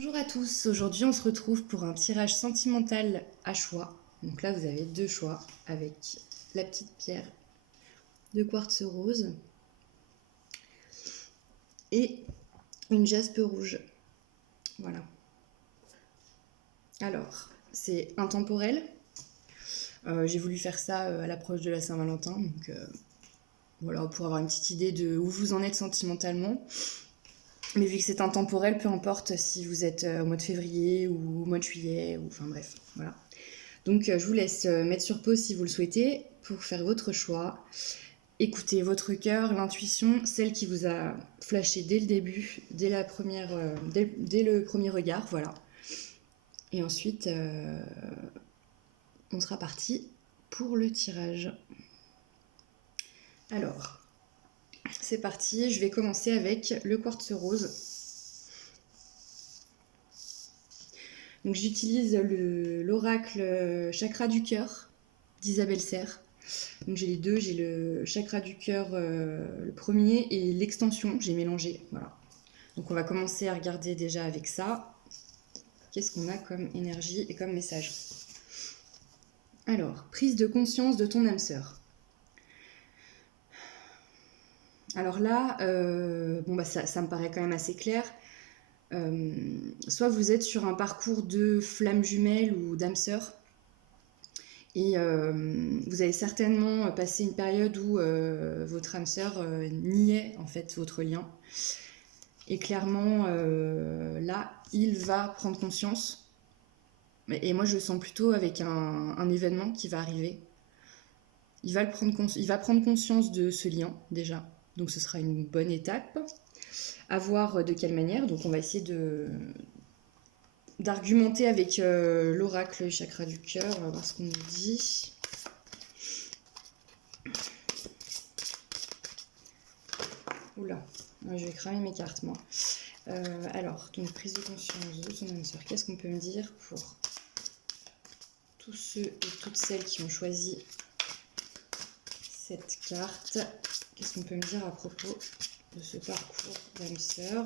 Bonjour à tous, aujourd'hui on se retrouve pour un tirage sentimental à choix. Donc là vous avez deux choix avec la petite pierre de quartz rose et une jaspe rouge. Voilà. Alors, c'est intemporel. J'ai voulu faire ça à l'approche de la Saint-Valentin, donc voilà, pour avoir une petite idée de où vous en êtes sentimentalement. Mais vu que c'est intemporel, peu importe si vous êtes au mois de février ou au mois de juillet, ou enfin bref, voilà. Donc je vous laisse mettre sur pause si vous le souhaitez pour faire votre choix. Écoutez votre cœur, l'intuition, celle qui vous a flashé dès le début, dès le premier regard, voilà. Et ensuite, on sera parti pour le tirage. Alors, c'est parti, je vais commencer avec le quartz rose. Donc j'utilise l'oracle chakra du cœur d'Isabelle Serre. Donc j'ai les deux, j'ai le chakra du cœur, le premier, et l'extension, j'ai mélangé. Voilà. Donc on va commencer à regarder déjà avec ça. Qu'est-ce qu'on a comme énergie et comme message? Alors, prise de conscience de ton âme sœur. Alors là, ça me paraît quand même assez clair. Soit vous êtes sur un parcours de flamme jumelle ou d'âme sœur, et vous avez certainement passé une période où votre âme sœur niait en fait votre lien. Et clairement, là, il va prendre conscience. Et moi, je le sens plutôt avec un événement qui va arriver. Il va prendre conscience de ce lien, déjà. Donc, ce sera une bonne étape. À voir de quelle manière. Donc, on va essayer d'argumenter avec l'oracle chakra du cœur. On va voir ce qu'on nous dit. Oula, je vais cramer mes cartes, moi. Alors, donc prise de conscience de ton âme sœur. Qu'est-ce qu'on peut me dire pour tous ceux et toutes celles qui ont choisi cette carte? Qu'est-ce qu'on peut me dire à propos de ce parcours d'âme sœur?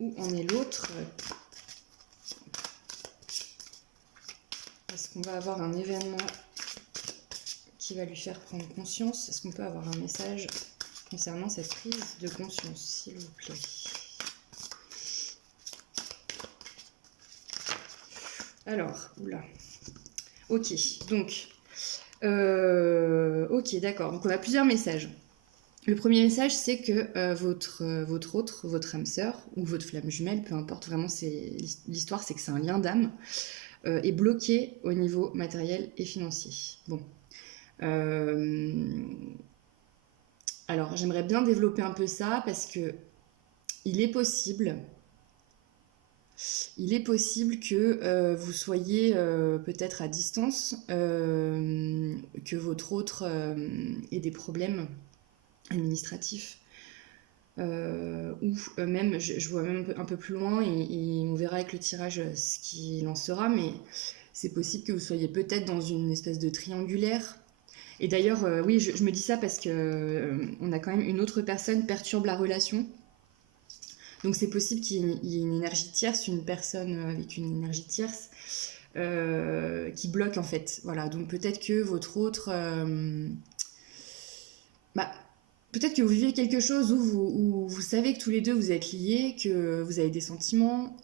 Où en est l'autre? Est-ce qu'on va avoir un événement qui va lui faire prendre conscience? Est-ce qu'on peut avoir un message concernant cette prise de conscience, s'il vous plaît? Alors, oula. Ok, donc... ok, d'accord. Donc on a plusieurs messages. Le premier message, c'est que votre âme sœur ou votre flamme jumelle, peu importe, vraiment, l'histoire, c'est que c'est un lien d'âme, est bloqué au niveau matériel et financier. Bon. Alors, j'aimerais bien développer un peu ça parce que il est possible que vous soyez peut-être à distance, que votre autre ait des problèmes administratifs, ou même, je vois même un peu plus loin, et on verra avec le tirage ce qu'il en sera, mais c'est possible que vous soyez peut-être dans une espèce de triangulaire. Et d'ailleurs, oui, je me dis ça parce que on a quand même une autre personne perturbe la relation. Donc c'est possible qu'il y ait une énergie tierce, une personne avec une énergie tierce qui bloque en fait. Voilà, donc peut-être que votre autre... peut-être que vous vivez quelque chose où vous savez que tous les deux vous êtes liés, que vous avez des sentiments,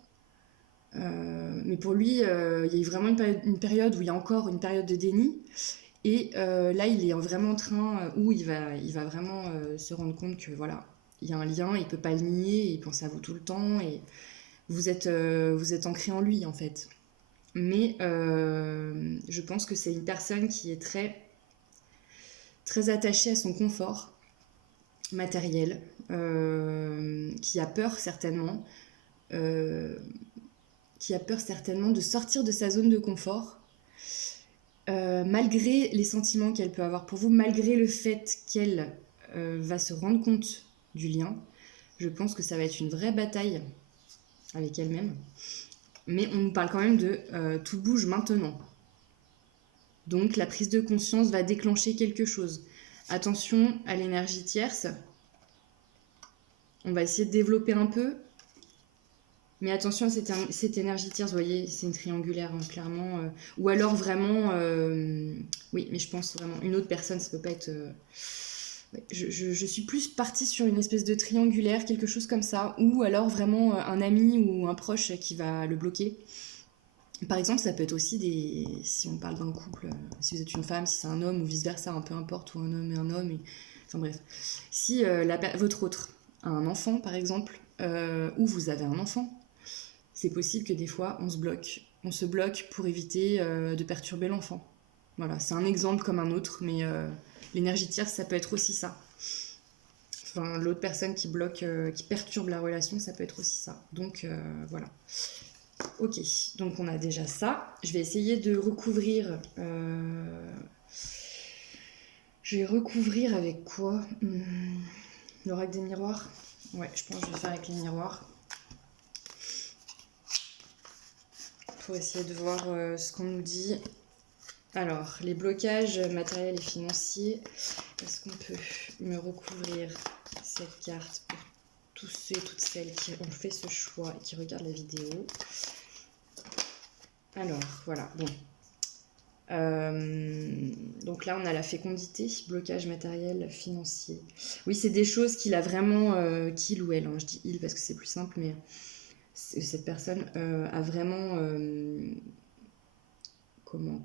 mais pour lui, il y a eu vraiment une période où il y a encore une période de déni. Et là, il est vraiment en train où il va vraiment se rendre compte que voilà, il y a un lien, il peut pas le nier, il pense à vous tout le temps, et vous êtes ancré en lui en fait. Mais je pense que c'est une personne qui est très, très attachée à son confort matériel, qui a peur certainement, de sortir de sa zone de confort. Malgré les sentiments qu'elle peut avoir pour vous, malgré le fait qu'elle va se rendre compte du lien, je pense que ça va être une vraie bataille avec elle-même. Mais on nous parle quand même de tout bouge maintenant. Donc la prise de conscience va déclencher quelque chose. Attention à l'énergie tierce. On va essayer de développer un peu. Mais attention à cette énergie tierce, vous voyez, c'est une triangulaire, hein, clairement. Ou alors vraiment, oui, mais je pense vraiment, une autre personne, ça peut pas être... ouais, je suis plus partie sur une espèce de triangulaire, quelque chose comme ça. Ou alors vraiment un ami ou un proche qui va le bloquer. Par exemple, ça peut être aussi des... Si on parle d'un couple, si vous êtes une femme, si c'est un homme ou vice-versa, peu importe, ou un homme et un homme. Enfin bref. Si votre autre a un enfant, par exemple, ou vous avez un enfant, c'est possible que des fois, on se bloque. On se bloque pour éviter de perturber l'enfant. Voilà, c'est un exemple comme un autre, mais l'énergie tierce, ça peut être aussi ça. Enfin, l'autre personne qui bloque, qui perturbe la relation, ça peut être aussi ça. Donc, voilà. Ok, donc on a déjà ça. Je vais essayer de recouvrir... Je vais recouvrir avec quoi l'oracle des miroirs. Ouais, je pense que je vais faire avec les miroirs. Pour essayer de voir ce qu'on nous dit. Alors, les blocages matériels et financiers. Est-ce qu'on peut me recouvrir cette carte pour tous ceux et toutes celles qui ont fait ce choix et qui regardent la vidéo? Alors, voilà, bon. Donc là, on a la fécondité, blocage matériel, financier. Oui, c'est des choses qu'il a vraiment, qu'il ou elle, hein, je dis il parce que c'est plus simple, mais cette personne a vraiment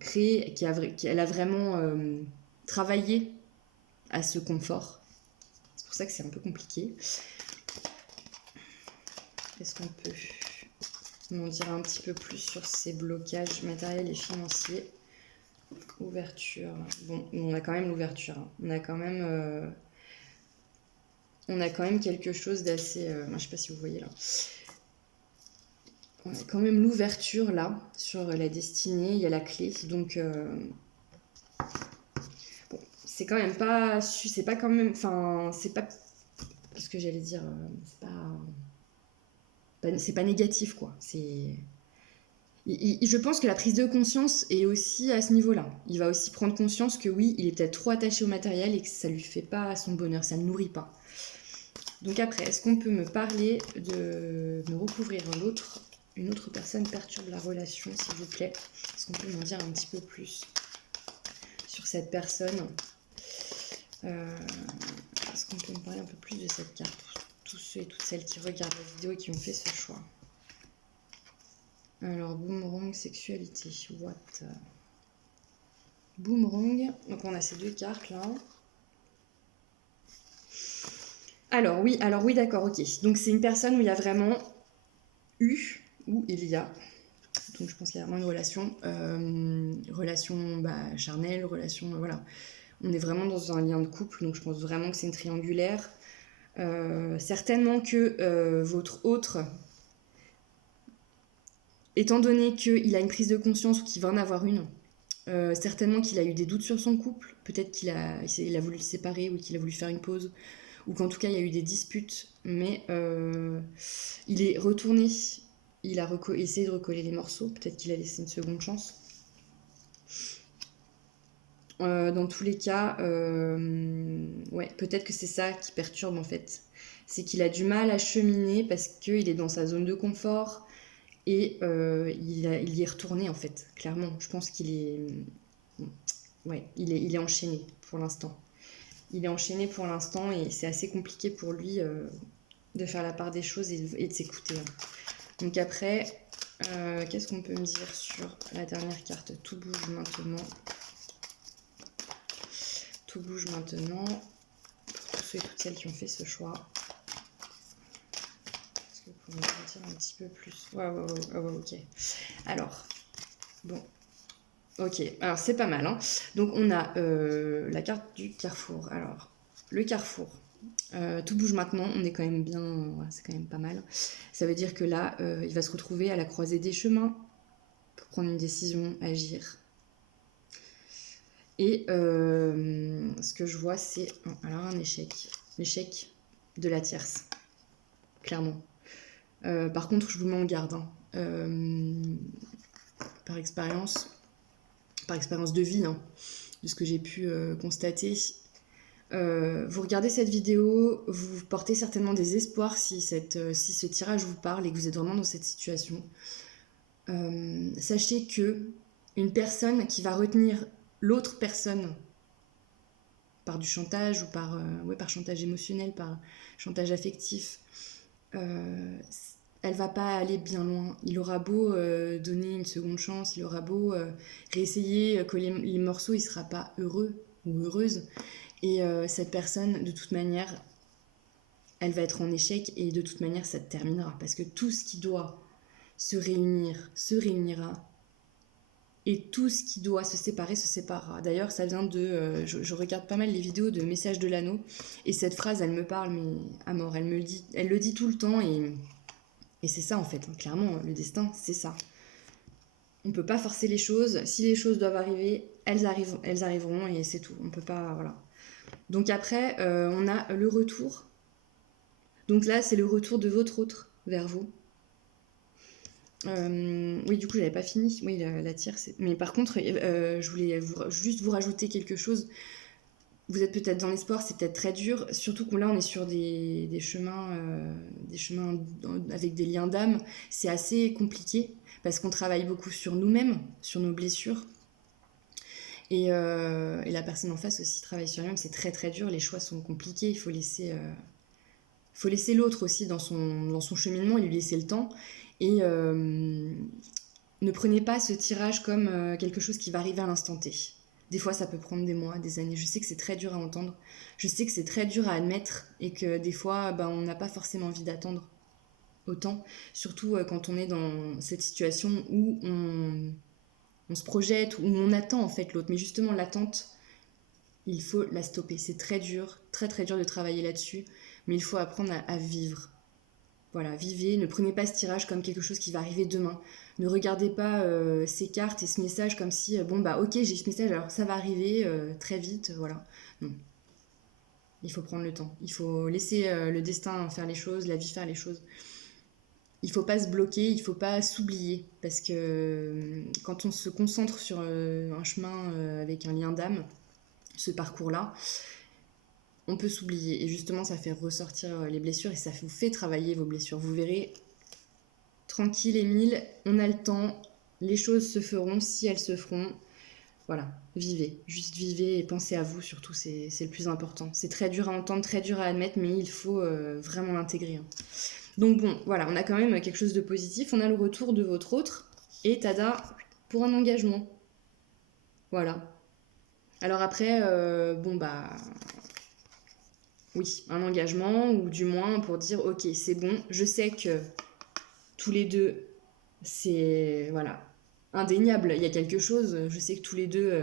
créé, qu'elle a vraiment travaillé à ce confort. C'est pour ça que c'est un peu compliqué. Est-ce qu'on peut m'en dire un petit peu plus sur ces blocages matériels et financiers? Ouverture. Bon, on a quand même l'ouverture. Hein. On a quand même quelque chose d'assez... je sais pas si vous voyez là. On a quand même l'ouverture là, sur la destinée. Il y a la clé. Donc, bon, c'est quand même pas... C'est pas quand même... Enfin, c'est pas... Qu'est-ce que j'allais dire c'est pas négatif, quoi. C'est... Je pense que la prise de conscience est aussi à ce niveau-là. Il va aussi prendre conscience que oui, il est peut-être trop attaché au matériel et que ça lui fait pas son bonheur, ça ne le nourrit pas. Donc après, est-ce qu'on peut me parler de me recouvrir une autre personne perturbe la relation, s'il vous plaît? Est-ce qu'on peut m'en dire un petit peu plus sur cette personne? Est-ce qu'on peut me parler un peu plus de cette carte pour tous ceux et toutes celles qui regardent la vidéo et qui ont fait ce choix? Alors, boomerang, sexualité, what? Boomerang, donc on a ces deux cartes là. Alors oui, d'accord, ok. Donc c'est une personne où il y a vraiment eu, où il y a, donc je pense qu'il y a vraiment une relation charnelle, relation, voilà. On est vraiment dans un lien de couple, donc je pense vraiment que c'est une triangulaire. Certainement que votre autre... Étant donné qu'il a une prise de conscience ou qu'il va en avoir une, certainement qu'il a eu des doutes sur son couple, peut-être qu'il a voulu le séparer ou qu'il a voulu faire une pause, ou qu'en tout cas il y a eu des disputes, mais il est retourné, il a essayé de recoller les morceaux, peut-être qu'il a laissé une seconde chance. Dans tous les cas, ouais, peut-être que c'est ça qui perturbe en fait. C'est qu'il a du mal à cheminer parce qu'il est dans sa zone de confort. Et il y est retourné en fait, clairement. Je pense qu'il est... Ouais, il est enchaîné pour l'instant. Il est enchaîné pour l'instant et c'est assez compliqué pour lui de faire la part des choses et de s'écouter. Donc après, qu'est-ce qu'on peut me dire sur la dernière carte? Tout bouge maintenant. Tout bouge maintenant. Pour tous ceux et toutes celles qui ont fait ce choix. Pour me dire un petit peu plus. Ouais, ok. Alors, bon. Ok, alors c'est pas mal. Hein. Donc on a la carte du carrefour. Alors, le carrefour. Tout bouge maintenant, on est quand même bien, c'est quand même pas mal. Ça veut dire que là, il va se retrouver à la croisée des chemins pour prendre une décision, agir. Et ce que je vois, c'est alors un échec. L'échec de la tierce, clairement. Par contre, je vous mets en garde, hein. Par expérience de vie, hein, de ce que j'ai pu constater, Vous regardez cette vidéo, vous portez certainement des espoirs si ce tirage vous parle et que vous êtes vraiment dans cette situation. Sachez que une personne qui va retenir l'autre personne par du chantage ou par chantage émotionnel, par chantage affectif, elle va pas aller bien loin. Il aura beau donner une seconde chance, il aura beau réessayer coller les morceaux, il sera pas heureux ou heureuse. Et cette personne, de toute manière, elle va être en échec et de toute manière, ça terminera. Parce que tout ce qui doit se réunir, se réunira. Et tout ce qui doit se séparer, se séparera. D'ailleurs, ça vient de... je regarde pas mal les vidéos de Message de l'Anneau. Et cette phrase, elle me parle, mais à mort. Elle le dit tout le temps. Et c'est ça, en fait. Clairement, le destin, c'est ça. On peut pas forcer les choses. Si les choses doivent arriver, elles arriveront. Et c'est tout. On peut pas... Voilà. Donc après, on a le retour. Donc là, c'est le retour de votre autre vers vous. Oui, du coup, j'avais pas fini. Oui, la tire. Mais par contre, je voulais juste vous rajouter quelque chose. Vous êtes peut-être dans l'espoir, c'est peut-être très dur. Surtout que là, on est sur des chemins avec des liens d'âme. C'est assez compliqué parce qu'on travaille beaucoup sur nous-mêmes, sur nos blessures. Et la personne en face aussi travaille sur elle-même. C'est très très dur. Les choix sont compliqués. Il faut laisser l'autre aussi dans son cheminement et lui laisser le temps. Et ne prenez pas ce tirage comme quelque chose qui va arriver à l'instant T. Des fois, ça peut prendre des mois, des années. Je sais que c'est très dur à entendre. Je sais que c'est très dur à admettre et que des fois, on n'a pas forcément envie d'attendre autant. Surtout quand on est dans cette situation où on se projette, où on attend en fait l'autre. Mais justement, l'attente, il faut la stopper. C'est très dur, très très dur de travailler là-dessus. Mais il faut apprendre à vivre. Voilà, vivez, ne prenez pas ce tirage comme quelque chose qui va arriver demain. Ne regardez pas ces cartes et ce message comme si, ok, j'ai ce message, alors ça va arriver très vite, voilà. Non. Il faut prendre le temps. Il faut laisser le destin faire les choses, la vie faire les choses. Il ne faut pas se bloquer, il ne faut pas s'oublier. Parce que quand on se concentre sur un chemin avec un lien d'âme, ce parcours-là, on peut s'oublier. Et justement, ça fait ressortir les blessures et ça vous fait travailler vos blessures. Vous verrez, tranquille Émile, on a le temps, les choses se feront si elles se feront. Voilà, vivez, juste vivez et pensez à vous surtout, c'est le plus important. C'est très dur à entendre, très dur à admettre, mais il faut vraiment l'intégrer. Hein. Donc bon, voilà, on a quand même quelque chose de positif. On a le retour de votre autre et tada, pour un engagement. Voilà. Alors après, oui, un engagement, ou du moins pour dire, ok, c'est bon, je sais que tous les deux, c'est, voilà, indéniable, il y a quelque chose, je sais que tous les deux,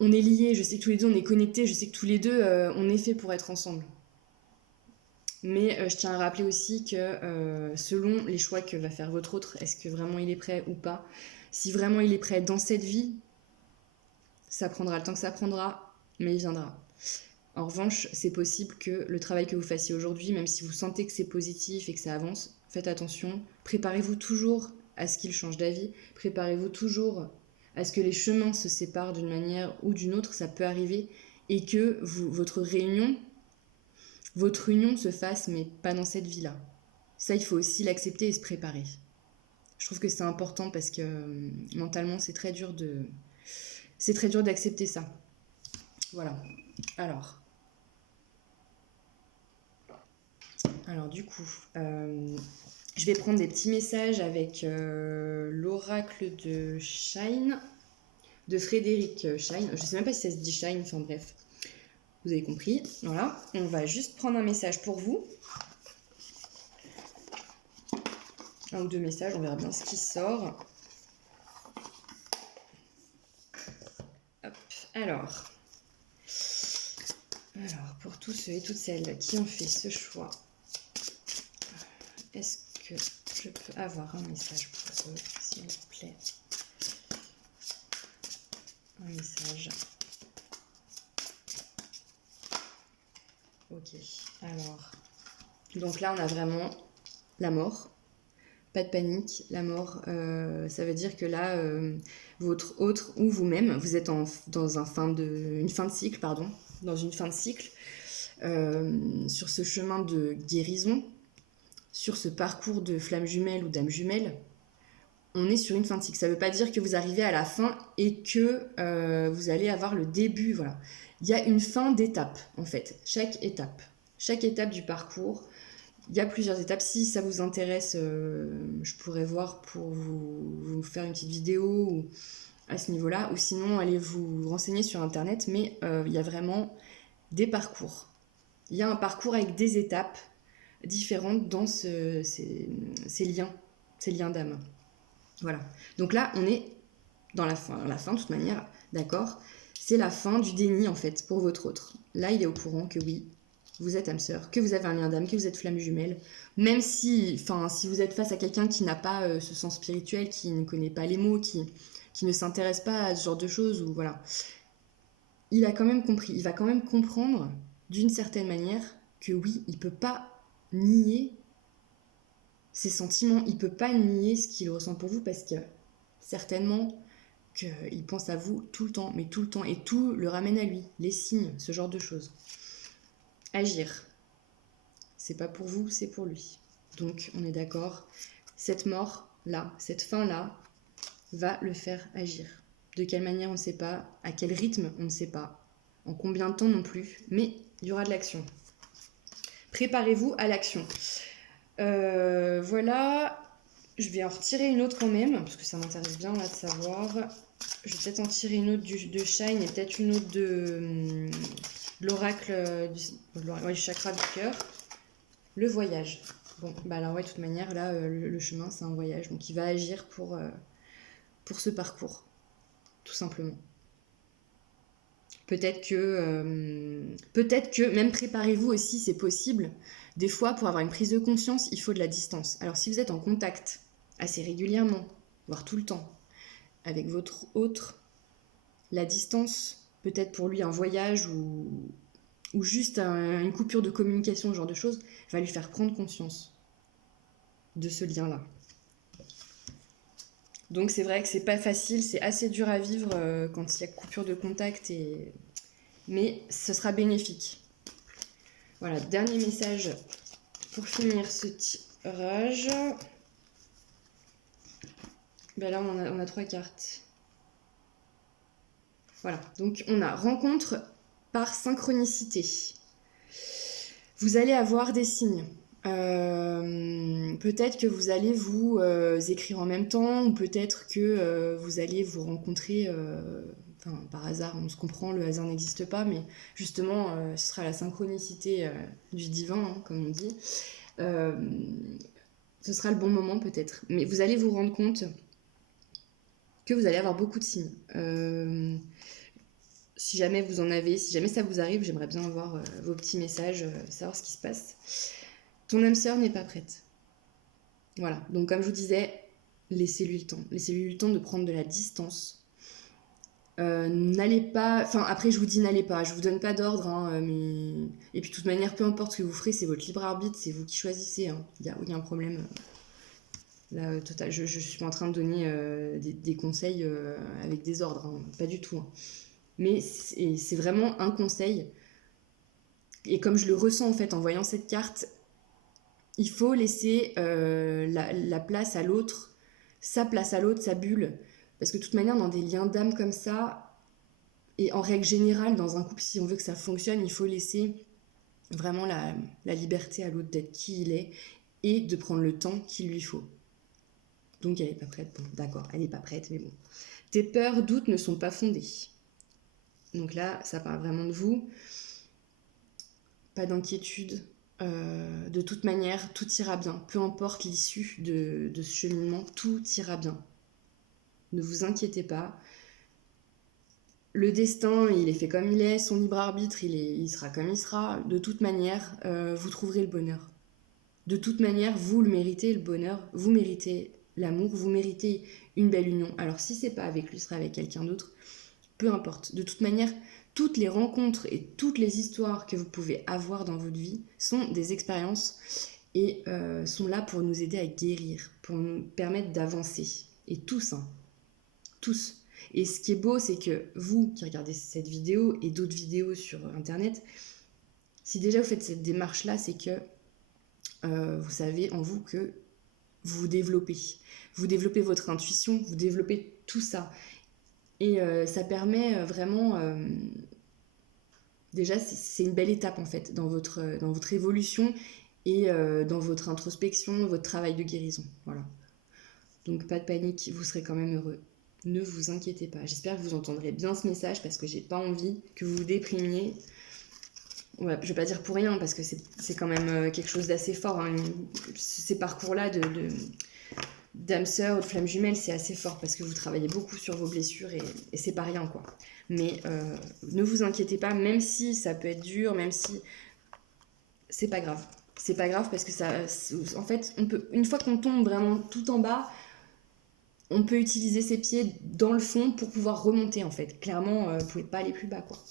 on est liés, je sais que tous les deux, on est connectés, je sais que tous les deux, on est fait pour être ensemble. Mais je tiens à rappeler aussi que selon les choix que va faire votre autre, est-ce que vraiment il est prêt ou pas? Si vraiment il est prêt dans cette vie, ça prendra le temps que ça prendra, mais il viendra. En revanche, c'est possible que le travail que vous fassiez aujourd'hui, même si vous sentez que c'est positif et que ça avance, faites attention, préparez-vous toujours à ce qu'il change d'avis, préparez-vous toujours à ce que les chemins se séparent d'une manière ou d'une autre, ça peut arriver, et que votre union se fasse, mais pas dans cette vie-là. Ça, il faut aussi l'accepter et se préparer. Je trouve que c'est important parce que mentalement, c'est très dur d'accepter ça. Voilà. Alors du coup, je vais prendre des petits messages avec l'oracle de Shine, de Frédéric Shine. Je ne sais même pas si ça se dit Shine, enfin bref. Vous avez compris. Voilà, on va juste prendre un message pour vous. Un ou deux messages, on verra bien ce qui sort. Hop, alors, pour tous ceux et toutes celles qui ont fait ce choix, est-ce que je peux avoir un message pour eux, s'il vous plaît? Un message. Ok, alors. Donc là, on a vraiment la mort. pas de panique, la mort, ça veut dire que là, votre autre ou vous-même, vous êtes dans une fin de cycle, pardon, dans une fin de cycle, sur ce chemin de guérison, sur ce parcours de flamme jumelle ou d'âme jumelle, on est sur une fin de cycle. Ça ne veut pas dire que vous arrivez à la fin et que vous allez avoir le début, voilà. Il y a une fin d'étape, en fait, chaque étape du parcours. Il y a plusieurs étapes. Si ça vous intéresse, je pourrais voir pour vous faire une petite vidéo à ce niveau-là, ou sinon allez vous renseigner sur internet, mais il y a vraiment des parcours. Il y a un parcours avec des étapes différentes dans ces liens d'âme. Voilà. Donc là, on est dans la fin de toute manière, d'accord. C'est la fin du déni en fait pour votre autre. Là, il est au courant que oui, vous êtes âme sœur, que vous avez un lien d'âme, que vous êtes flamme jumelle, même si vous êtes face à quelqu'un qui n'a pas ce sens spirituel, qui ne connaît pas les mots, qui ne s'intéresse pas à ce genre de choses, ou voilà. Il a quand même compris, il va quand même comprendre d'une certaine manière que oui, il peut pas nier ses sentiments, il peut pas nier ce qu'il ressent pour vous parce que certainement qu'il pense à vous tout le temps, mais tout le temps, et tout le ramène à lui, les signes, ce genre de choses. Agir. C'est pas pour vous, c'est pour lui. Donc, on est d'accord, cette mort-là, cette fin-là, va le faire agir. De quelle manière, on ne sait pas. À quel rythme, on ne sait pas. En combien de temps non plus. Mais il y aura de l'action. Préparez-vous à l'action. Voilà. Je vais en retirer une autre quand même, parce que ça m'intéresse bien là de savoir. Je vais peut-être en tirer une autre de Shine et peut-être une autre de l'oracle du chakra du cœur. Le voyage. Bon, bah alors ouais, de toute manière, là, le chemin, c'est un voyage. Donc, il va agir pour ce parcours, tout simplement. Peut-être que même préparez-vous aussi, c'est possible. Des fois, pour avoir une prise de conscience, il faut de la distance. Alors, si vous êtes en contact assez régulièrement, voire tout le temps, avec votre autre, la distance, peut-être pour lui un voyage ou juste une coupure de communication, ce genre de choses, va lui faire prendre conscience de ce lien-là. Donc c'est vrai que c'est pas facile, c'est assez dur à vivre quand il y a coupure de contact, mais ce sera bénéfique. Voilà, dernier message pour finir ce tirage. Ben là on a 3 cartes. Voilà, donc on a rencontre par synchronicité. Vous allez avoir des signes. Peut-être que vous allez vous écrire en même temps, ou peut-être que vous allez vous rencontrer par hasard. On se comprend, le hasard n'existe pas, mais justement ce sera la synchronicité du divin, hein, comme on dit. Ce sera le bon moment peut-être, mais vous allez vous rendre compte que vous allez avoir beaucoup de signes. Si jamais vous en avez, si jamais ça vous arrive, j'aimerais bien avoir vos petits messages, savoir ce qui se passe. Ton âme sœur n'est pas prête. Voilà, donc comme je vous disais, laissez-lui le temps. Laissez-lui le temps de prendre de la distance. N'allez pas... Enfin, après, je vous dis n'allez pas. Je vous donne pas d'ordre, hein, mais... Et puis, de toute manière, peu importe ce que vous ferez, c'est votre libre arbitre, c'est vous qui choisissez. Hein. Il y a un problème. Là, total. Je suis pas en train de donner des conseils avec des ordres. Hein. Pas du tout. Hein. Mais c'est vraiment un conseil. Et comme je le ressens, en fait, en voyant cette carte... Il faut laisser la place à l'autre, sa place à l'autre, sa bulle. Parce que de toute manière, dans des liens d'âme comme ça, et en règle générale, dans un couple, si on veut que ça fonctionne, il faut laisser vraiment la liberté à l'autre d'être qui il est et de prendre le temps qu'il lui faut. Donc elle n'est pas prête. Bon, d'accord, elle n'est pas prête, mais bon. Tes peurs, doutes ne sont pas fondées. Donc là, ça parle vraiment de vous. Pas d'inquiétude. De toute manière, tout ira bien. Peu importe l'issue de ce cheminement, tout ira bien. Ne vous inquiétez pas. Le destin, il est fait comme il est. Son libre arbitre, il sera comme il sera. De toute manière, vous trouverez le bonheur. De toute manière, vous le méritez, le bonheur. Vous méritez l'amour. Vous méritez une belle union. Alors si c'est pas avec lui, ce sera avec quelqu'un d'autre. Peu importe. De toute manière, toutes les rencontres et toutes les histoires que vous pouvez avoir dans votre vie sont des expériences et sont là pour nous aider à guérir, pour nous permettre d'avancer. Et tous, hein, tous. Et ce qui est beau, c'est que vous qui regardez cette vidéo et d'autres vidéos sur Internet, si déjà vous faites cette démarche-là, c'est que vous savez en vous que vous vous développez. Vous développez votre intuition, vous développez tout ça. Et ça permet vraiment... déjà, c'est une belle étape en fait dans votre évolution et dans votre introspection, votre travail de guérison. Voilà. Donc pas de panique, vous serez quand même heureux. Ne vous inquiétez pas. J'espère que vous entendrez bien ce message parce que j'ai pas envie que vous vous déprimiez. Ouais, je vais pas dire pour rien parce que c'est quand même quelque chose d'assez fort. Hein. Ces parcours-là d'âme sœur ou de flamme jumelle, c'est assez fort parce que vous travaillez beaucoup sur vos blessures et c'est pas rien quoi. Mais ne vous inquiétez pas, même si ça peut être dur, même si c'est pas grave. C'est pas grave parce que ça, en fait, une fois qu'on tombe vraiment tout en bas, on peut utiliser ses pieds dans le fond pour pouvoir remonter en fait. Clairement, vous pouvez pas aller plus bas quoi.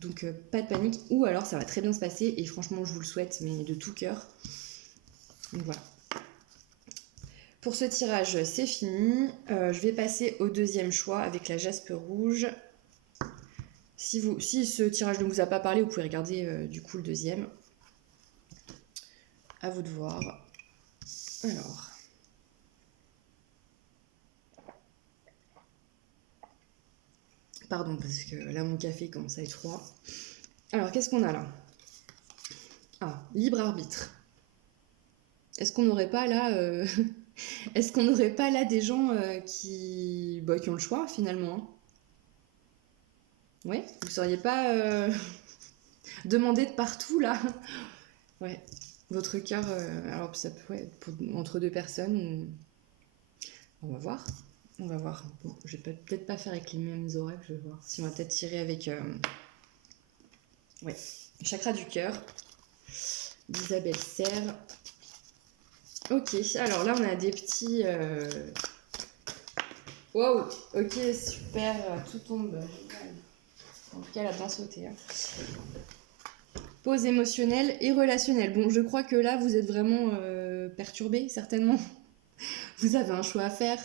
Donc pas de panique, ou alors ça va très bien se passer et franchement je vous le souhaite mais de tout cœur. Donc voilà. Pour ce tirage c'est fini. Je vais passer au deuxième choix avec la jaspe rouge. Si ce tirage ne vous a pas parlé, vous pouvez regarder du coup le deuxième. À vous de voir. Alors. Pardon, parce que là, mon café commence à être froid. Alors, qu'est-ce qu'on a là? Ah, libre arbitre. Est-ce qu'on n'aurait pas là... Est-ce qu'on n'aurait pas là des gens qui ont le choix, finalement, hein? Ouais, vous ne seriez pas demandé de partout, là? Ouais, votre cœur... alors, ça peut être entre deux personnes. On va voir. On va voir. Bon, je vais peut-être pas faire avec les mêmes oreilles, je vais voir. Si on va peut-être tirer avec... Ouais, chakra du cœur. Isabelle Serre. Ok, alors là on a des petits... Wow, ok, super, tout tombe. En tout cas, elle a bien sauté. Hein. Pause émotionnelle et relationnelle. Bon, je crois que là, vous êtes vraiment perturbé, certainement. Vous avez un choix à faire.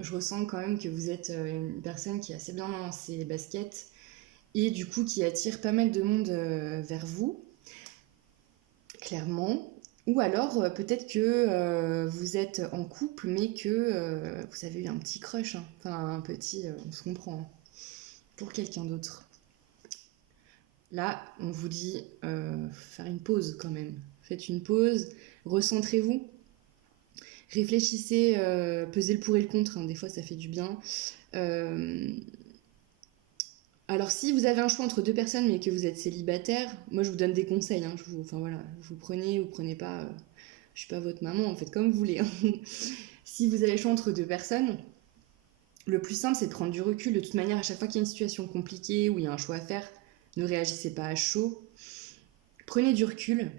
Je ressens quand même que vous êtes une personne qui est assez bien dans ses baskets et du coup qui attire pas mal de monde vers vous, clairement. Ou alors peut-être que vous êtes en couple mais que vous avez eu un petit crush, hein. Enfin un petit, on se comprend, hein, pour quelqu'un d'autre. Là, on vous dit faire une pause quand même. Faites une pause, recentrez-vous. Réfléchissez, pesez le pour et le contre, hein, des fois ça fait du bien. Alors si vous avez un choix entre deux personnes mais que vous êtes célibataire, moi je vous donne des conseils, hein, enfin voilà, vous prenez ou prenez pas, je suis pas votre maman, faites comme vous voulez. Hein. Si vous avez le choix entre deux personnes, le plus simple c'est de prendre du recul. De toute manière, à chaque fois qu'il y a une situation compliquée ou il y a un choix à faire, ne réagissez pas à chaud. Prenez du recul.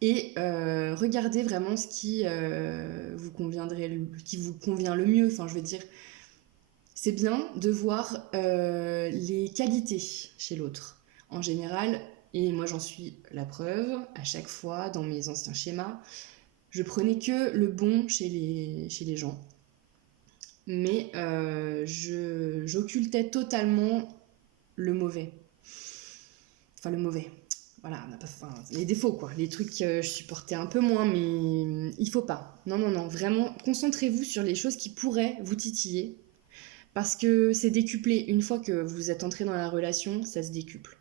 Et regardez vraiment ce qui vous qui vous convient le mieux. Enfin, je veux dire, c'est bien de voir les qualités chez l'autre. En général, et moi j'en suis la preuve, à chaque fois dans mes anciens schémas, je prenais que le bon chez les gens. Mais j'occultais totalement le mauvais. Enfin, le mauvais. Voilà, les défauts quoi, les trucs que je supportais un peu moins, mais il faut pas. Non, vraiment, concentrez-vous sur les choses qui pourraient vous titiller, parce que c'est décuplé. Une fois que vous êtes entré dans la relation, ça se décuple.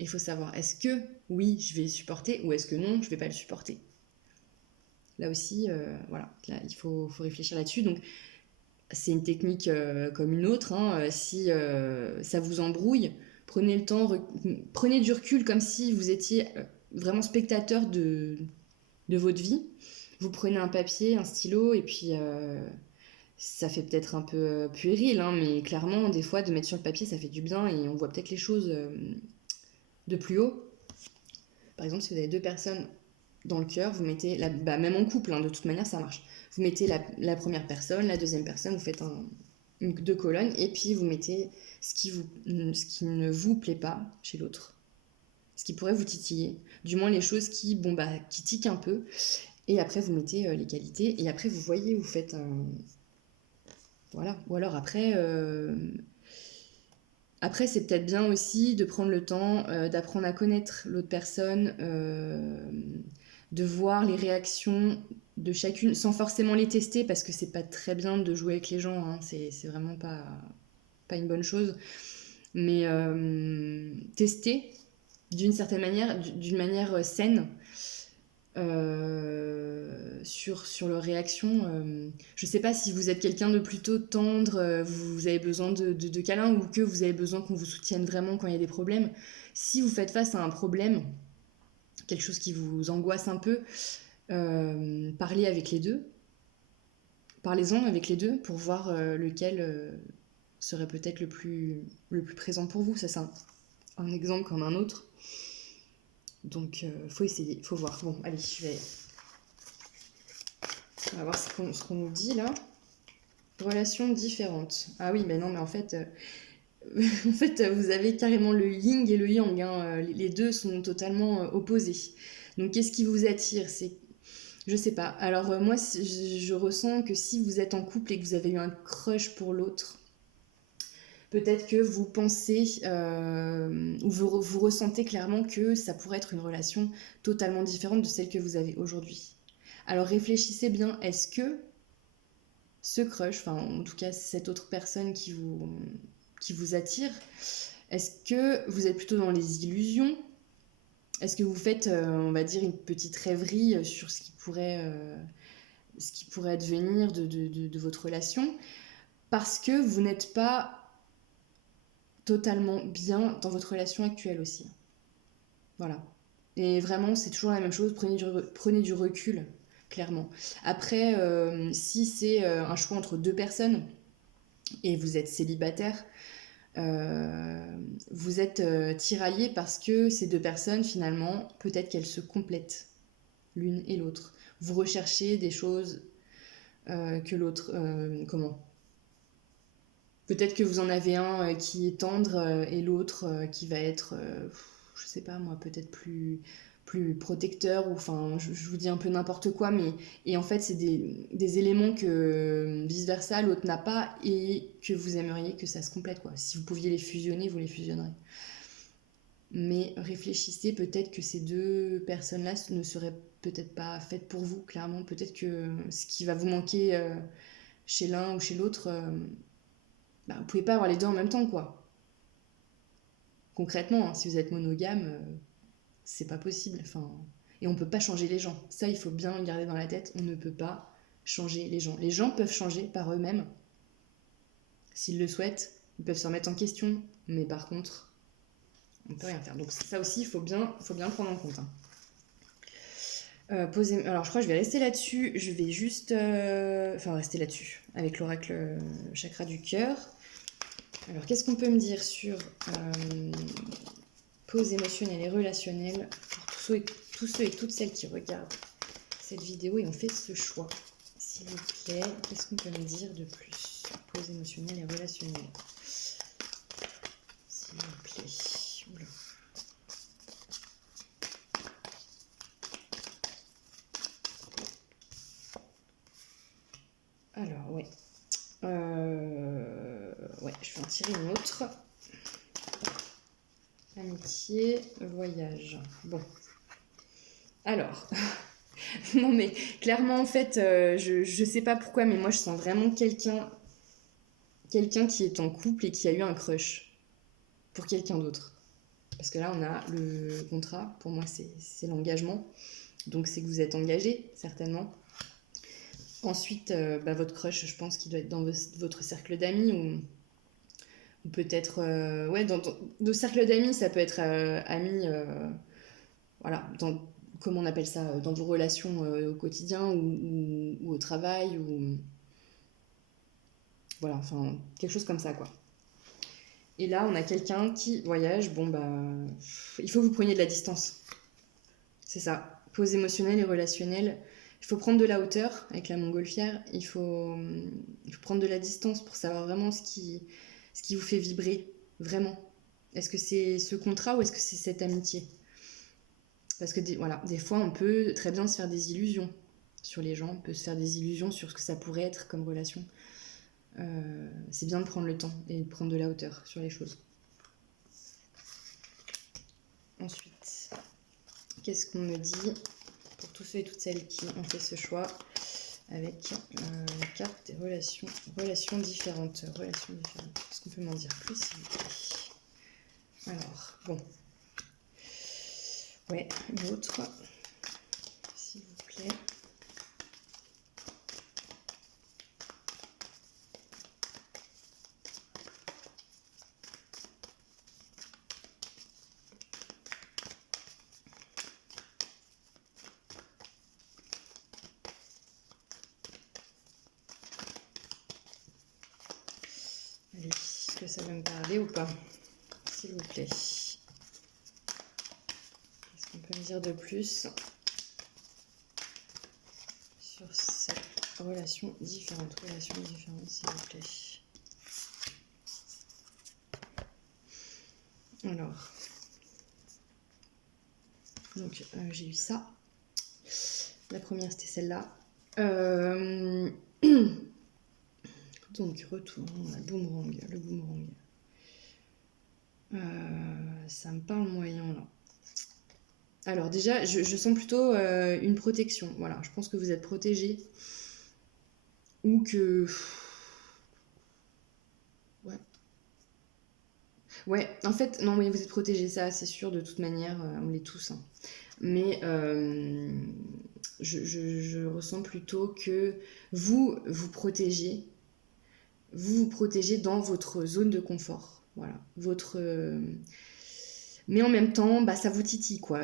Il faut savoir, est-ce que oui, je vais le supporter, ou est-ce que non, je vais pas le supporter. Là aussi, voilà, là, il faut réfléchir là-dessus. Donc, c'est une technique comme une autre, hein. Si ça vous embrouille, prenez le temps, prenez du recul comme si vous étiez vraiment spectateur de votre vie. Vous prenez un papier, un stylo, et puis ça fait peut-être un peu puéril, hein, mais clairement, des fois, de mettre sur le papier, ça fait du bien et on voit peut-être les choses de plus haut. Par exemple, si vous avez deux personnes dans le cœur, vous mettez, même en couple, hein, de toute manière, ça marche. Vous mettez la première personne, la deuxième personne, vous faites deux colonnes, et puis vous mettez ce qui ne vous plaît pas chez l'autre. ce qui pourrait vous titiller, du moins les choses qui tiquent un peu, et après vous mettez les qualités, et après vous voyez, vous faites un... Voilà, ou alors après c'est peut-être bien aussi de prendre le temps d'apprendre à connaître l'autre personne, de voir les réactions de chacune, sans forcément les tester, parce que c'est pas très bien de jouer avec les gens, hein, c'est vraiment pas une bonne chose, mais tester d'une certaine manière, d'une manière saine, sur leur réaction. Je sais pas si vous êtes quelqu'un de plutôt tendre, vous avez besoin de câlins, ou que vous avez besoin qu'on vous soutienne vraiment quand il y a des problèmes. Si vous faites face à un problème, quelque chose qui vous angoisse un peu, parlez avec les deux. Parlez-en avec les deux pour voir lequel serait peut-être le plus présent pour vous. Ça, c'est un exemple comme un autre. Donc, faut essayer, faut voir. Bon, allez, on va voir ce qu'on nous dit là. Relations différentes. Ah oui, mais non, mais en fait, en fait, vous avez carrément le yin et le yang, hein. Les deux sont totalement opposés. Donc, qu'est-ce qui vous attire? Je sais pas. Alors, moi, je ressens que si vous êtes en couple et que vous avez eu un crush pour l'autre, peut-être que vous pensez, ou vous ressentez clairement que ça pourrait être une relation totalement différente de celle que vous avez aujourd'hui. Alors réfléchissez bien, est-ce que ce crush, enfin en tout cas cette autre personne qui vous attire, est-ce que vous êtes plutôt dans les illusions? Est-ce que vous faites, on va dire, une petite rêverie sur ce qui pourrait advenir de votre relation, parce que vous n'êtes pas totalement bien dans votre relation actuelle aussi. Voilà. Et vraiment, c'est toujours la même chose, prenez du recul, clairement. Après, si c'est un choix entre deux personnes et vous êtes célibataire, vous êtes tiraillé parce que ces deux personnes, finalement, peut-être qu'elles se complètent l'une et l'autre. Vous recherchez des choses que l'autre... comment? Peut-être que vous en avez un qui est tendre et l'autre qui va être, je sais pas moi, peut-être plus protecteur, ou enfin, je vous dis un peu n'importe quoi, mais et en fait, c'est des éléments que vice-versa, l'autre n'a pas et que vous aimeriez que ça se complète, quoi. Si vous pouviez les fusionner, vous les fusionnerez. Mais réfléchissez, peut-être que ces deux personnes-là ne seraient peut-être pas faites pour vous, clairement. Peut-être que ce qui va vous manquer chez l'un ou chez l'autre... vous pouvez pas avoir les deux en même temps, quoi. Concrètement, hein, si vous êtes monogame, c'est pas possible. Enfin, et on peut pas changer les gens. Ça, il faut bien le garder dans la tête. On ne peut pas changer les gens. Les gens peuvent changer par eux-mêmes. S'ils le souhaitent, ils peuvent se remettre en question. Mais par contre, on peut rien faire. Donc ça aussi, il faut bien prendre en compte. Hein. Alors je crois que je vais rester là-dessus. Je vais juste... rester là-dessus. Avec l'oracle chakra du cœur. Alors, qu'est-ce qu'on peut me dire sur pause émotionnelle et relationnelle pour tous ceux et toutes celles qui regardent cette vidéo et ont fait ce choix? S'il vous plaît, qu'est-ce qu'on peut me dire de plus? Pause émotionnelle et relationnelle. S'il vous plaît. Oula. Alors, ouais. Ouais, je vais en tirer une autre. Amitié, voyage. Bon. Alors. Non, mais clairement, en fait, je sais pas pourquoi, mais moi, je sens vraiment quelqu'un qui est en couple et qui a eu un crush pour quelqu'un d'autre. Parce que là, on a le contrat. Pour moi, c'est l'engagement. Donc, c'est que vous êtes engagé, certainement. Ensuite, votre crush, je pense qu'il doit être dans votre cercle d'amis ou peut-être... dans le cercle d'amis, ça peut être amis... voilà, comment on appelle ça, dans vos relations au quotidien ou au travail, ou... Voilà, enfin, quelque chose comme ça, quoi. Et là, on a quelqu'un qui voyage. Bon, il faut que vous preniez de la distance. C'est ça. Pause émotionnelle et relationnelle. Il faut prendre de la hauteur avec la montgolfière. Il faut prendre de la distance pour savoir vraiment ce qui vous fait vibrer, vraiment. Est-ce que c'est ce contrat ou est-ce que c'est cette amitié? Parce que voilà, des fois, on peut très bien se faire des illusions sur les gens, on peut se faire des illusions sur ce que ça pourrait être comme relation. C'est bien de prendre le temps et de prendre de la hauteur sur les choses. Ensuite, qu'est-ce qu'on me dit pour tous ceux et toutes celles qui ont fait ce choix avec la carte des relations différentes. Est-ce qu'on peut m'en dire plus, s'il vous plaît? Alors, bon. Ouais, l'autre, s'il vous plaît. Allez, est-ce que ça va me parler ou pas? S'il vous plaît. Qu'est-ce qu'on peut me dire de plus sur cette relation différente, s'il vous plaît? Alors, donc j'ai eu ça. La première, c'était celle-là. Donc, retour, le boomerang. Ça me parle moyen, là. Alors, déjà, je sens plutôt une protection. Voilà, je pense que vous êtes protégé. Ou que... Ouais, en fait, non, oui, vous êtes protégé, ça, c'est sûr, de toute manière, on l'est tous. Hein. Mais je ressens plutôt que vous protégez dans votre zone de confort. Voilà. Mais en même temps, bah, ça vous titille, quoi.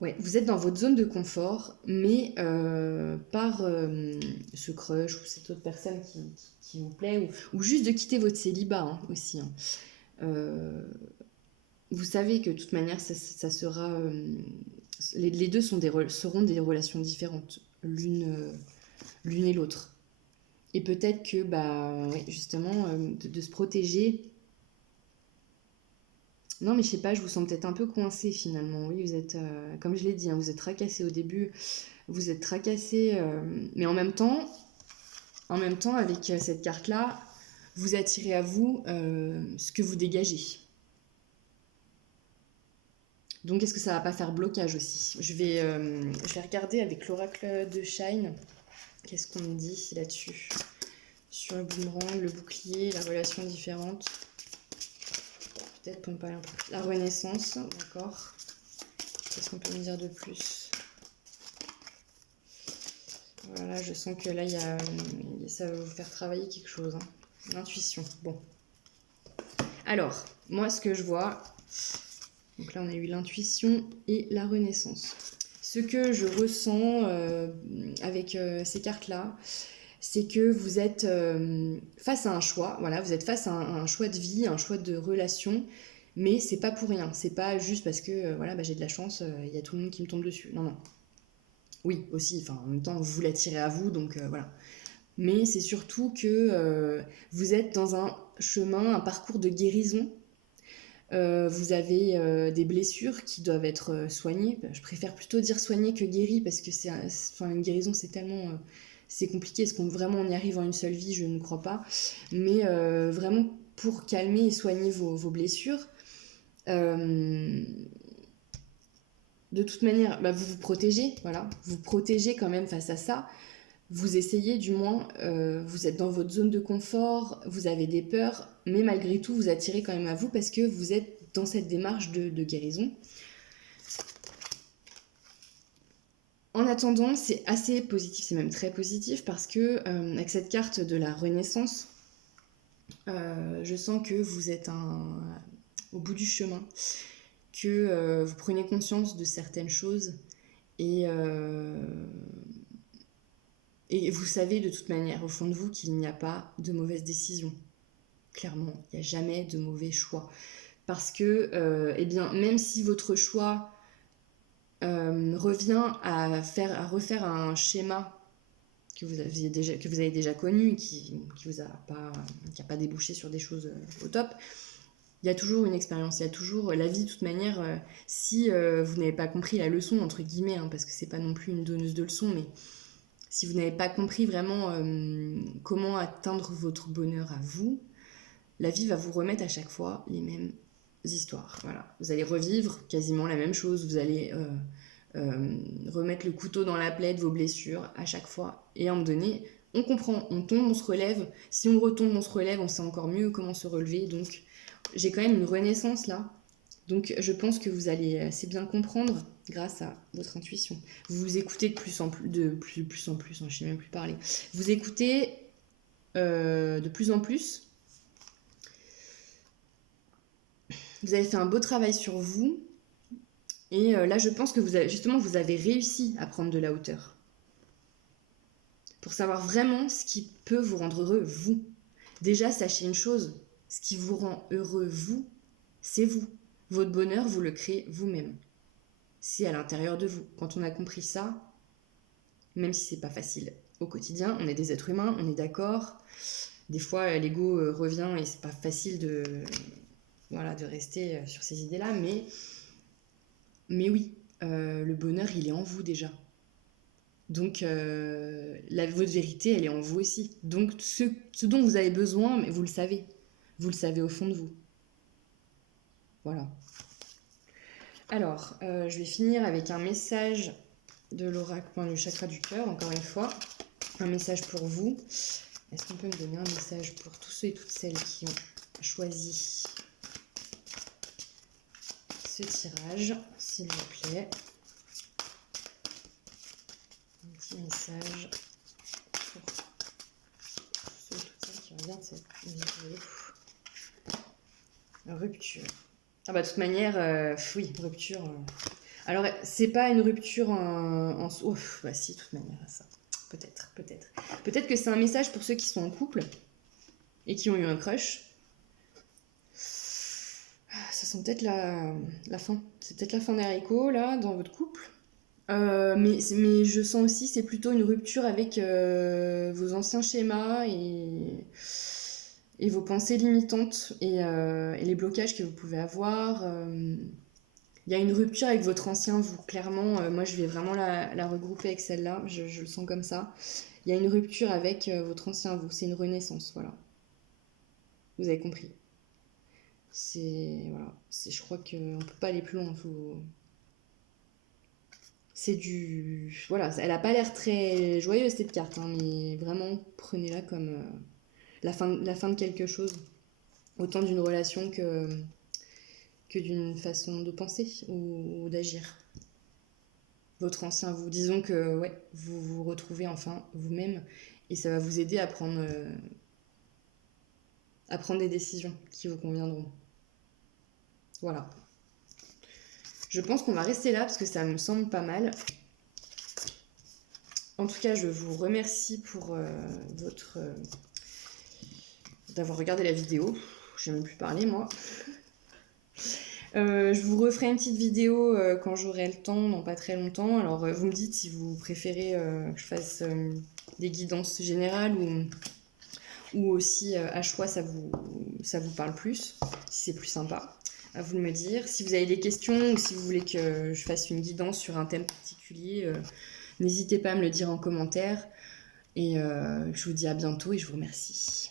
Ouais, vous êtes dans votre zone de confort, mais par ce crush ou cette autre personne qui vous plaît, ou juste de quitter votre célibat hein, aussi. Hein. Vous savez que de toute manière, ça sera... les deux seront des relations différentes, l'une et l'autre. Et peut-être que, bah, ouais, justement, de se protéger... Non, mais je sais pas, je vous sens peut-être un peu coincé finalement. Oui, vous êtes, comme je l'ai dit, hein, vous êtes tracassé au début, vous êtes tracassé, mais en même temps, avec cette carte-là, vous attirez à vous ce que vous dégagez. Donc, est-ce que ça va pas faire blocage aussi? Je vais regarder avec l'oracle de Shine. Qu'est-ce qu'on me dit là-dessus? Sur le boomerang, le bouclier, la relation différente. Peut-être pour me parler un peu plus. La renaissance, d'accord. Qu'est-ce qu'on peut me dire de plus? Voilà, je sens que là, ça va vous faire travailler quelque chose. Hein. L'intuition, bon. Alors, moi, ce que je vois... Donc là, on a eu l'intuition et la renaissance. Ce que je ressens avec ces cartes-là, c'est que vous êtes face à un choix. Voilà, vous êtes face à un choix de vie, un choix de relation, mais c'est pas pour rien. C'est pas juste parce que voilà, bah, j'ai de la chance, il y a tout le monde qui me tombe dessus. Non, non. Oui, aussi. Enfin, en même temps, vous l'attirez à vous, donc voilà. Mais c'est surtout que vous êtes dans un chemin, un parcours de guérison. Vous avez des blessures qui doivent être soignées. Je préfère plutôt dire soignées que guéries parce que une guérison c'est tellement c'est compliqué. Est-ce qu'on vraiment on y arrive en une seule vie? Je ne crois pas. Mais vraiment pour calmer et soigner vos blessures. De toute manière, bah, vous vous protégez, voilà. Vous protégez quand même face à ça. Vous essayez du moins, vous êtes dans votre zone de confort, vous avez des peurs, mais malgré tout, vous attirez quand même à vous parce que vous êtes dans cette démarche de guérison. En attendant, c'est assez positif, c'est même très positif parce que avec cette carte de la Renaissance, je sens que vous êtes au bout du chemin, que vous prenez conscience de certaines choses et vous savez de toute manière, au fond de vous, qu'il n'y a pas de mauvaise décision. Clairement, il n'y a jamais de mauvais choix. Parce que, eh bien, même si votre choix revient à refaire un schéma que vous avez déjà connu, qui n'a pas débouché sur des choses au top, Il y a toujours une expérience, il y a toujours la vie de toute manière. Si vous n'avez pas compris la leçon, entre guillemets, hein, parce que c'est pas non plus une donneuse de leçons, mais si vous n'avez pas compris vraiment comment atteindre votre bonheur à vous, la vie va vous remettre à chaque fois les mêmes histoires. Voilà. Vous allez revivre quasiment la même chose, vous allez remettre le couteau dans la plaie de vos blessures à chaque fois. Et à un moment donné, on comprend, on tombe, on se relève. Si on retombe, on se relève, on sait encore mieux comment se relever. Donc j'ai quand même une renaissance là. Donc je pense que vous allez assez bien comprendre grâce à votre intuition. Vous vous écoutez de plus en plus, hein, je ne sais même plus parler. Vous écoutez de plus en plus. Vous avez fait un beau travail sur vous. Et là, je pense que vous avez réussi à prendre de la hauteur. Pour savoir vraiment ce qui peut vous rendre heureux, vous. Déjà, sachez une chose, ce qui vous rend heureux, vous, c'est vous. Votre bonheur, vous le créez vous-même. C'est à l'intérieur de vous. Quand on a compris ça, même si c'est pas facile au quotidien, on est des êtres humains, on est d'accord. Des fois, l'ego revient et c'est pas facile de rester sur ces idées-là, mais oui, le bonheur, il est en vous déjà. Donc, votre vérité, elle est en vous aussi. Donc, ce dont vous avez besoin, mais vous le savez. Vous le savez au fond de vous. Voilà. Alors, je vais finir avec un message de l'oracle, du chakra du cœur, encore une fois. Un message pour vous. Est-ce qu'on peut me donner un message pour tous ceux et toutes celles qui ont choisi ce tirage, s'il vous plaît? Un petit message pour ceux et toutes celles qui regardent cette vidéo. Rupture. Ah bah de toute manière, oui, rupture. Alors, c'est pas une rupture en... Ouf, bah si, de toute manière, ça. Peut-être. Peut-être que c'est un message pour ceux qui sont en couple et qui ont eu un crush. Ça sent peut-être la fin. C'est peut-être la fin des haricots, là, dans votre couple. Mais je sens aussi c'est plutôt une rupture avec vos anciens schémas et vos pensées limitantes et les blocages que vous pouvez avoir. Il y a une rupture avec votre ancien vous, clairement. Moi, je vais vraiment la regrouper avec celle-là. Je le sens comme ça. Il y a une rupture avec votre ancien vous. C'est une renaissance, voilà. Vous avez compris. Voilà. Je crois qu'on ne peut pas aller plus loin. C'est du... Voilà, elle n'a pas l'air très joyeuse cette carte, hein, mais vraiment, prenez-la comme la fin de quelque chose. Autant d'une relation que d'une façon de penser ou d'agir. Votre ancien vous, disons que ouais, vous vous retrouvez enfin vous-même et ça va vous aider à prendre des décisions qui vous conviendront. Voilà. Je pense qu'on va rester là parce que ça me semble pas mal. En tout cas, je vous remercie pour d'avoir regardé la vidéo. Je n'ai même plus parlé, moi. Je vous referai une petite vidéo quand j'aurai le temps, dans pas très longtemps. Alors, vous me dites si vous préférez que je fasse des guidances générales ou aussi à choix, ça vous parle plus, si c'est plus sympa. À vous de me dire. Si vous avez des questions ou si vous voulez que je fasse une guidance sur un thème particulier, n'hésitez pas à me le dire en commentaire. Et je vous dis à bientôt et je vous remercie.